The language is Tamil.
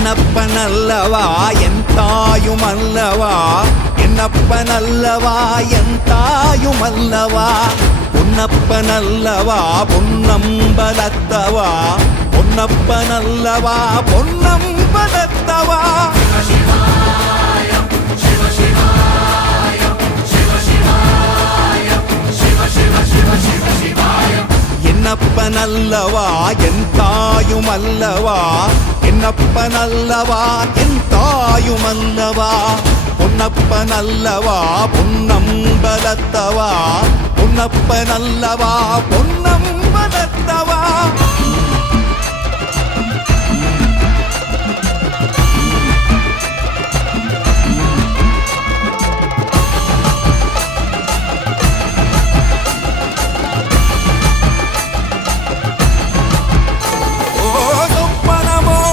என்னப்பனல்லவா என் தாயுமல்லவா என்னப்பனல்லவா என் தாயுமல்லவா பொன்னப்பனல்லவா பொன்னம்பலத்தவா பொன்னப்பனல்லவா பொன்னம்பலத்தவா என்னப்பனல்லவா என் தாயுமல்லவா என்னப்பனல்லவா என் தாயுமல்லவா பொன்னப்பனல்லவா பொன்னம்பலத்தவா பொன்னப்பனல்லவா பொன்னம்பலத்தவா